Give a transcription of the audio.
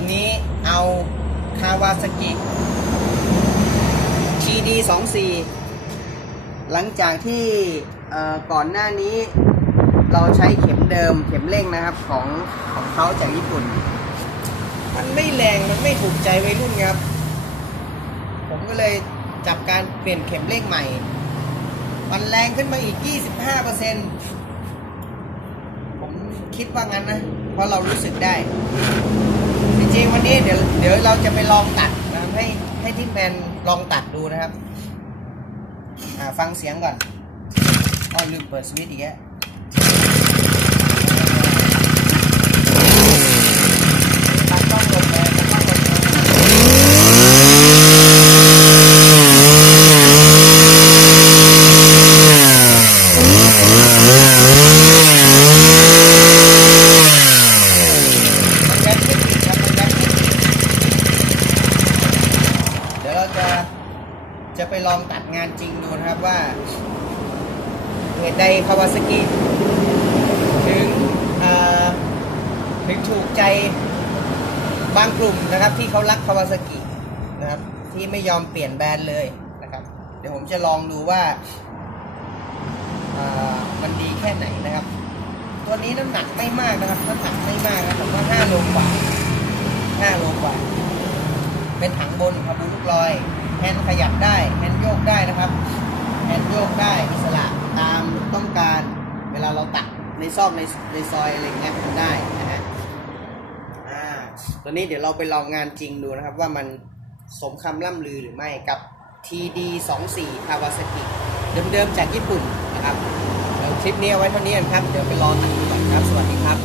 คนนี้เอาคาวาซากิ GD 24หลังจากที่ก่อนหน้านี้เราใช้เข็มเดิมเข็มเร่งนะครับของของเขาจากญี่ปุ่น มันไม่แรงมันไม่ถูกใจวัยรุ่นครับ ผมก็เลยจับการเปลี่ยนเข็มเร่งใหม่ มันแรงขึ้นมาอีก 25%ผมคิดว่างั้นนะ เพราะเรารู้สึกได้ี้เดี๋ยวเดี๋ยวเราจะไปลองตัดนะครับให้ให้ที่แมนลองตัดดูนะครับ อ่าฟังเสียงก่อนอ๋อลืมเปิดสวิตช์อีกแล้วตัดกล้องลงเลยตัดกล้องลงเลยมันแรงขึ้นอีกครับมันแรงขึ้นอีกเดี๋ยวเราจะ จะไปลองตัดงานจริงดูนะครับว่าเหตุใดคาวาซากิถึงถึงถูกใจบางกลุ่มนะครับ ที่เขารักคาวาซากินะครับ ที่ไม่ยอมเปลี่ยนแบรนด์เลยนะครับ เดี๋ยวผมจะลองดูว่ามันดีแค่ไหนนะครับ ตัวนี้น้ำหนักไม่มากนะครับน้ำหนักไม่มากนะผมว่าห้าโลกว่าห้าโลกว่า เป็นถังบนครับดูลูกลอย แฮนด์ขยับได้แฮนด์โยกได้นะครับแฮนด์โยกได้อิสระตามต้องการ เวลาเราตัดในซอกในในซอยอะไรเงี้ยทำได้นะฮะอ่าตัวนี้เดี๋ยวเราไปลองงานจริงดูนะครับ ว่ามันสมคำล่ำลือหรือไม่กับ TD 2 4 Kawasaki เดิมๆจากญี่ปุ่นนะครับเดี๋ยวคลิปนี้เอาไว้เท่านี้กันครับ เดี๋ยวไปรอตัด